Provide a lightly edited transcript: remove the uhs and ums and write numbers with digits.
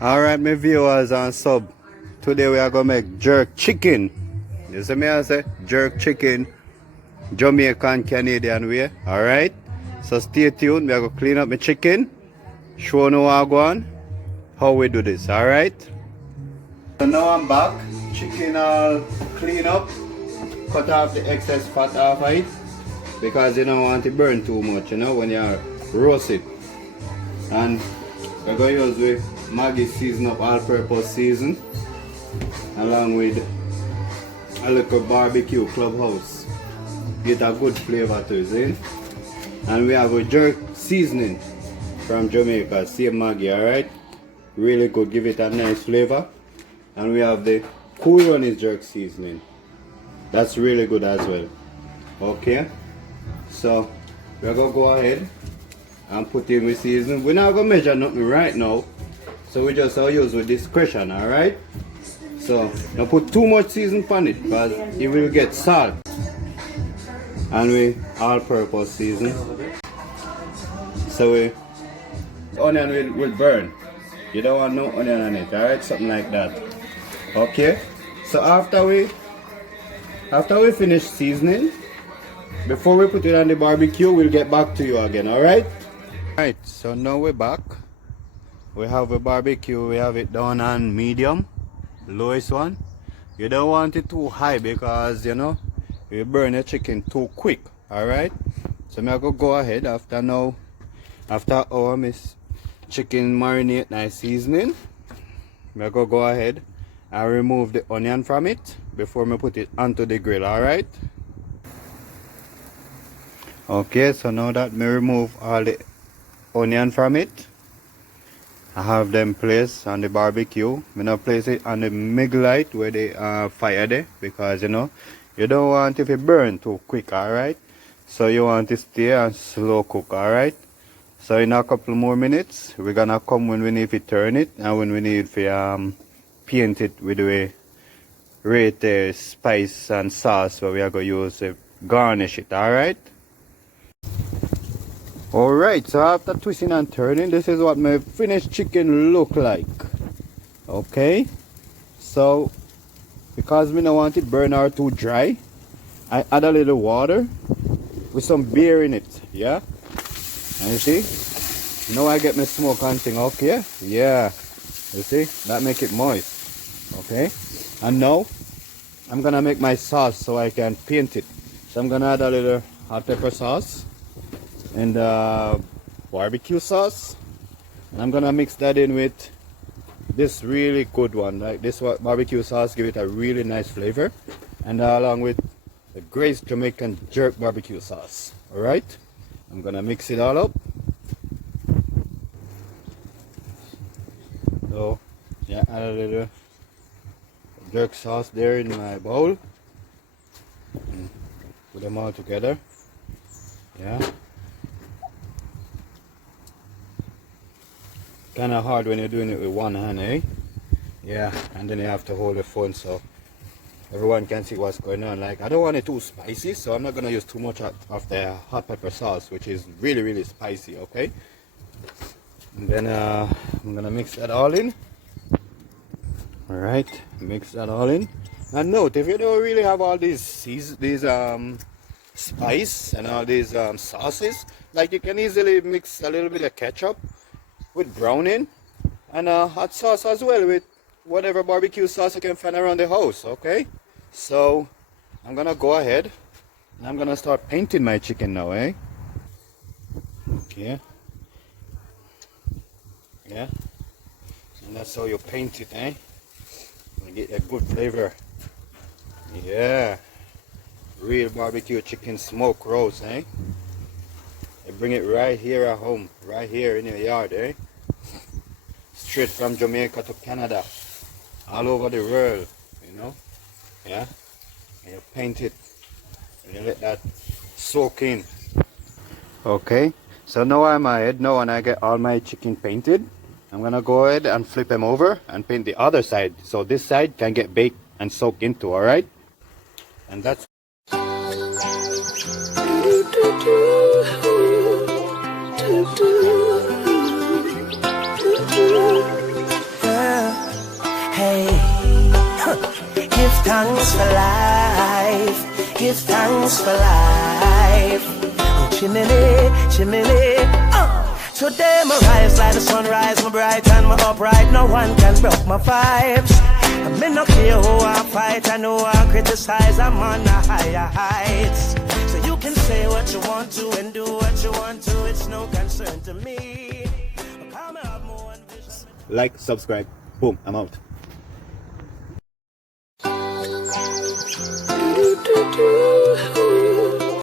Alright, my viewers and sub. Today we are gonna make jerk chicken. You see me I say? Jerk chicken, Jamaican Canadian way. Alright? So stay tuned. We are gonna clean up my chicken. Show no how go on. How we do this, alright? So now I'm back. Chicken all clean up. Cut off the excess fat off of it. Because you don't want to burn too much, when you roast it. And we're going to use the Maggi season up all-purpose season along with a little barbecue clubhouse. Get a good flavor to it, see? And we have a jerk seasoning from Jamaica, same Maggi, alright? Really good, give it a nice flavor. And we have the Cool Runnings jerk seasoning. That's really good as well. Okay? So we're gonna go ahead and put in with seasoning. We're not gonna measure nothing right now, so we just use with discretion, alright? So don't put too much season on it because it will get salt. And we all-purpose season. So onion will burn. You don't want no onion on it, alright? Something like that. Okay? So after we finish seasoning, before we put it on the barbecue, we'll get back to you again, alright? Alright, so now we're back. We have a barbecue, we have it done on medium, lowest one. You don't want it too high because, you burn the chicken too quick, alright? So I'm gonna go ahead after our miss chicken marinate nice seasoning. I'm gonna go ahead and remove the onion from it before I put it onto the grill, alright? Okay, so now that me remove all the onion from it, I have them placed on the barbecue. Me now place it on the middle light where the fire there because you don't want it to burn too quick, alright? So you want to stay and slow cook, alright? So in a couple more minutes, we're gonna come when we need to turn it and when we need to paint it with the rate spice and sauce where we are going to use to garnish it, alright? Alright, so after twisting and turning, this is what my finished chicken look like. Okay, so because we don't want it burn or too dry, I add a little water with some beer in it, yeah? And you see, now I get my smoke and thing, okay? Yeah, you see, that make it moist, okay? And now, I'm gonna make my sauce so I can paint it. So I'm gonna add a little hot pepper sauce and barbecue sauce. And I'm gonna mix that in with this really good one. Like this barbecue sauce, give it a really nice flavor. And along with the Grace Jamaican jerk barbecue sauce. Alright? I'm gonna mix it all up. So, yeah, add a little jerk sauce there in my bowl. And put them all together. Yeah. Kind of hard when you're doing it with one hand, eh? Yeah, and then you have to hold the phone so everyone can see what's going on. Like, I don't want it too spicy, so I'm not gonna use too much of the hot pepper sauce, which is really, really spicy, okay? And then I'm gonna mix that all in. Alright, mix that all in. And note, if you don't really have all these spice and all these sauces, like you can easily mix a little bit of ketchup with browning and hot sauce as well with whatever barbecue sauce you can find around the house, okay? So I'm gonna go ahead and I'm gonna start painting my chicken now, eh? Okay. Yeah. And that's how you paint it, eh? You get a good flavor. Yeah. Real barbecue chicken smoke roast, eh? You bring it right here at home, right here in your yard, eh? Straight from Jamaica to Canada, all over the world, yeah? And you paint it, and you let that soak in. Okay, so now I'm ahead. Now when I get all my chicken painted, I'm gonna go ahead and flip them over and paint the other side, so this side can get baked and soaked into, alright? And that's thanks for life. Give thanks for life. Oh, chimney, chimney. Today my rise like the sunrise, my bright and my upright. No one can broke my vibes. I may not care who I fight, I know I criticize. I'm on the higher heights. So you can say what you want to and do what you want to. It's no concern to me. Like, subscribe, boom, I'm out.